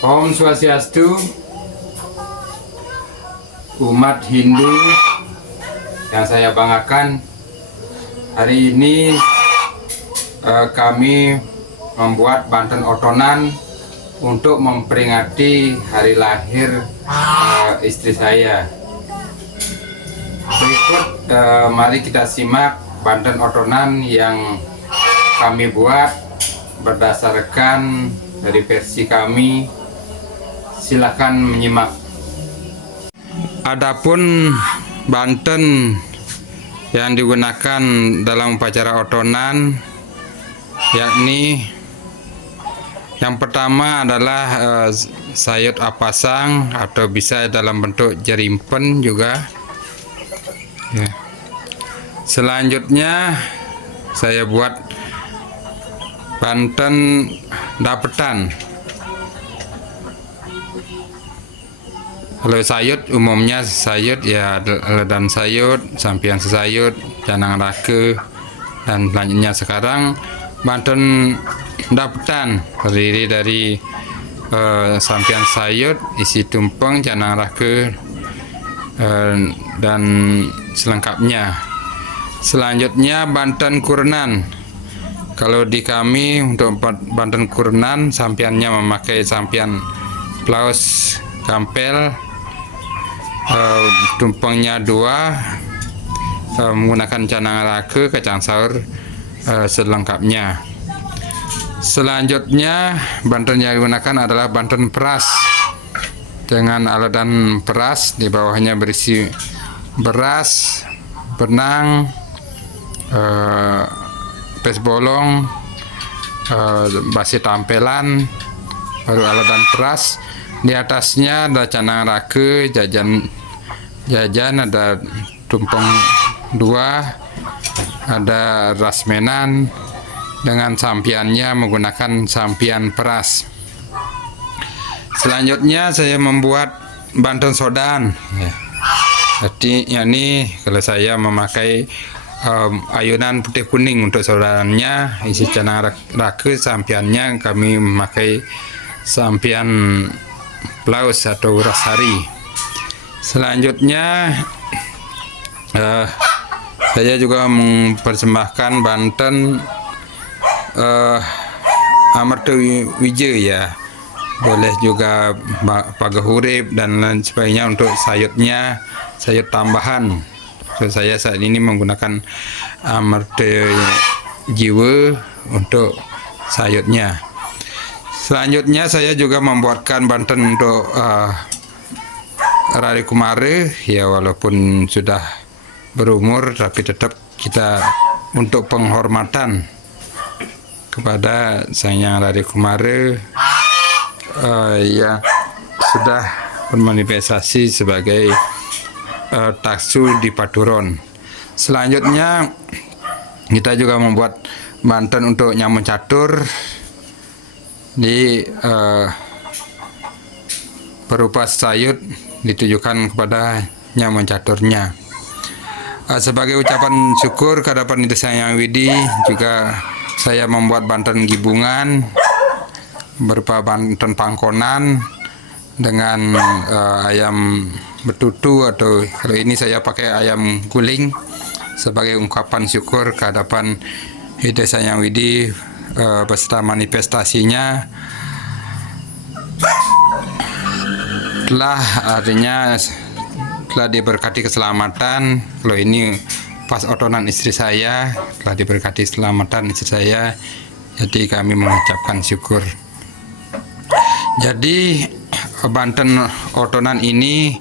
Om Swastiastu, umat Hindu yang saya banggakan. Hari ini kami membuat Banten Otonan untuk memperingati hari lahir istri saya. Berikut mari kita simak Banten Otonan yang kami buat berdasarkan dari versi kami. Silakan menyimak. Adapun Banten yang digunakan dalam upacara otonan, yakni yang pertama adalah sayut apasang atau bisa dalam bentuk jerimpen juga. Ya. Selanjutnya saya buat Banten dapetan. Kalau sayut umumnya sayut ya ledan sayut, sampian sesayut, canang rake, dan selanjutnya sekarang Banten dapetan terdiri dari sampian sayut, isi tumpeng, canang rake, dan selengkapnya. Selanjutnya Banten kurenan. Kalau di kami untuk Banten kurenan sampiannya memakai sampian plaus gampel, tumpengnya 2, menggunakan canang rake, kacang saur selengkapnya. Selanjutnya Banten yang digunakan adalah Banten peras dengan aladan peras, di bawahnya berisi beras, benang, pes bolong, basi tampelan, baru aladan peras. Di atasnya ada canang rake, jajan ada tumpeng 2, ada rasmenan dengan sampiannya menggunakan sampian peras. Selanjutnya saya membuat Banten sodan. Jadi ini kalau saya memakai ayunan putih kuning untuk sodannya, isi canang rake, sampiannya kami memakai sampian plaus atau rasari. Selanjutnya saya juga mempersembahkan Banten Amarta Wija ya, boleh juga Pagahurip dan lain sebagainya untuk sayutnya, sayut tambahan. So, saya saat ini menggunakan Amarta Jiwa untuk sayutnya. Selanjutnya saya juga membuatkan Banten untuk Rari Kumare, ya walaupun sudah berumur tapi tetap kita untuk penghormatan kepada Sang Hyang Rari Kumare yang sudah bermanifestasi sebagai taksu di Paturon. Selanjutnya kita juga membuat Banten untuk Nyamun Catur di berupa sayut ditujukan kepada Nyamun Caturnya. Sebagai ucapan syukur kehadapan Ida Sang Hyang Widi, juga saya membuat Banten gibungan berupa Banten pangkonan dengan ayam betutu, atau kalau ini saya pakai ayam guling sebagai ungkapan syukur kehadapan Ida Sang Hyang Widi beserta manifestasinya artinya telah diberkati keselamatan. Kalau ini pas otonan istri saya telah diberkati keselamatan istri saya, jadi kami mengucapkan syukur. Jadi Banten otonan ini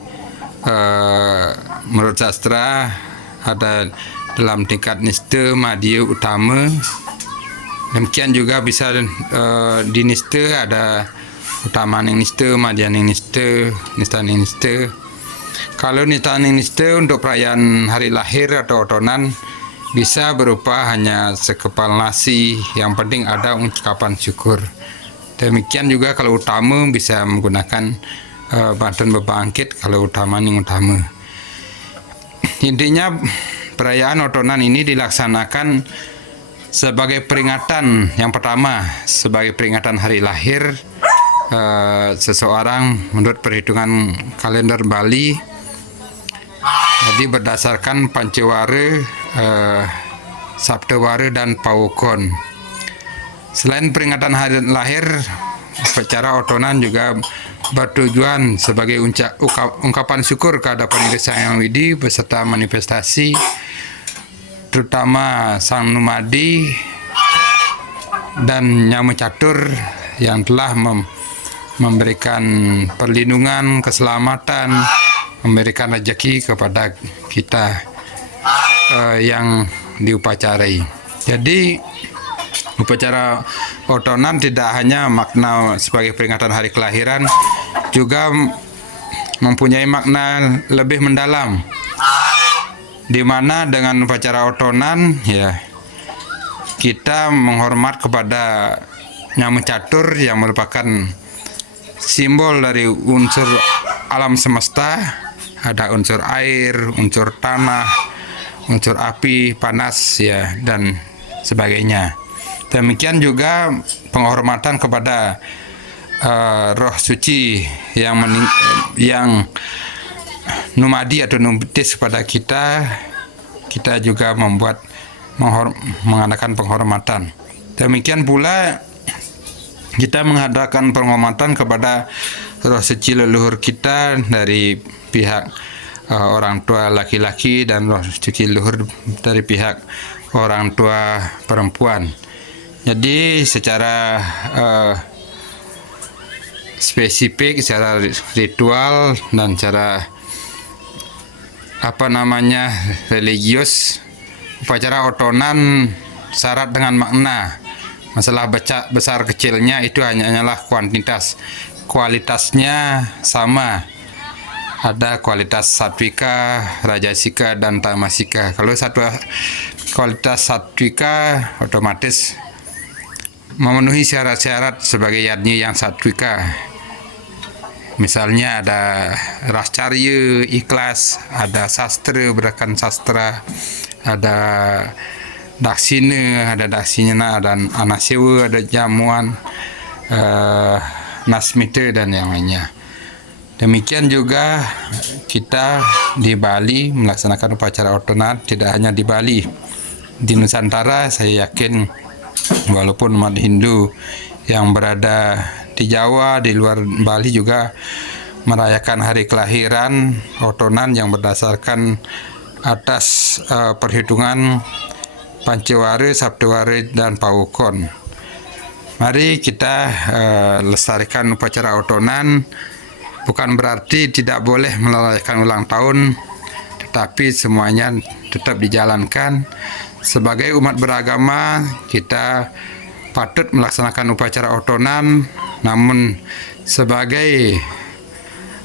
menurut sastra ada dalam tingkat niste, madya, utama. Demikian juga bisa di niste ada utamaning niste, madyaning niste, nistaning niste. Kalau nistaning niste untuk perayaan hari lahir atau otonan bisa berupa hanya sekepal nasi, yang penting ada ucapan syukur. Demikian juga kalau utama bisa menggunakan Banten bebangkit kalau utamaning utama. Intinya perayaan otonan ini dilaksanakan sebagai peringatan, yang pertama sebagai peringatan hari lahir, seseorang menurut perhitungan kalender Bali. Jadi berdasarkan Pancewara, Saptawara dan Pawukon. Selain peringatan hari lahir, upacara otonan juga bertujuan sebagai ungkapan syukur kehadapan Diri Sang Hyang Widi beserta manifestasi, terutama Sang Numadi dan Nyama Catur yang telah memberikan perlindungan, keselamatan, memberikan rezeki kepada kita yang diupacarai. Jadi upacara otonan tidak hanya makna sebagai peringatan hari kelahiran, juga mempunyai makna lebih mendalam, di mana dengan upacara otonan ya kita menghormat kepada Nyama Catur yang merupakan simbol dari unsur alam semesta. Ada unsur air, unsur tanah, unsur api, panas ya dan sebagainya. Demikian juga penghormatan kepada roh suci yang numadi atau nubitis kepada kita. Kita juga mengadakan penghormatan. Demikian pula kita mengadakan penghormatan kepada roh suci leluhur kita dari pihak orang tua laki-laki dan roh suci leluhur dari pihak orang tua perempuan. Jadi secara spesifik, secara ritual dan secara religius, upacara otonan syarat dengan makna. Masalah besar kecilnya itu hanyalah kuantitas. Kualitasnya sama. Ada kualitas satwika, rajasika, dan tamasika. Kalau kualitas satwika otomatis memenuhi syarat-syarat sebagai yadnya yang satwika. Misalnya ada rascarya, ikhlas, ada sastra, berakan sastra, ada daksina, ada anasewa, ada jamuan, nasmita dan yang lainnya. Demikian juga kita di Bali melaksanakan upacara otonan, tidak hanya di Bali, di Nusantara saya yakin walaupun umat Hindu yang berada di Jawa, di luar Bali juga merayakan hari kelahiran otonan yang berdasarkan atas perhitungan Pancewara, Saptawara, dan Pawukon. Mari kita lestarikan upacara otonan. Bukan berarti tidak boleh merayakan ulang tahun, tetapi semuanya tetap dijalankan. Sebagai umat beragama, kita patut melaksanakan upacara otonan, namun sebagai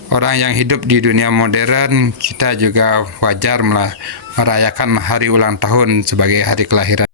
orang yang hidup di dunia modern, kita juga wajar merayakan hari ulang tahun sebagai hari kelahiran.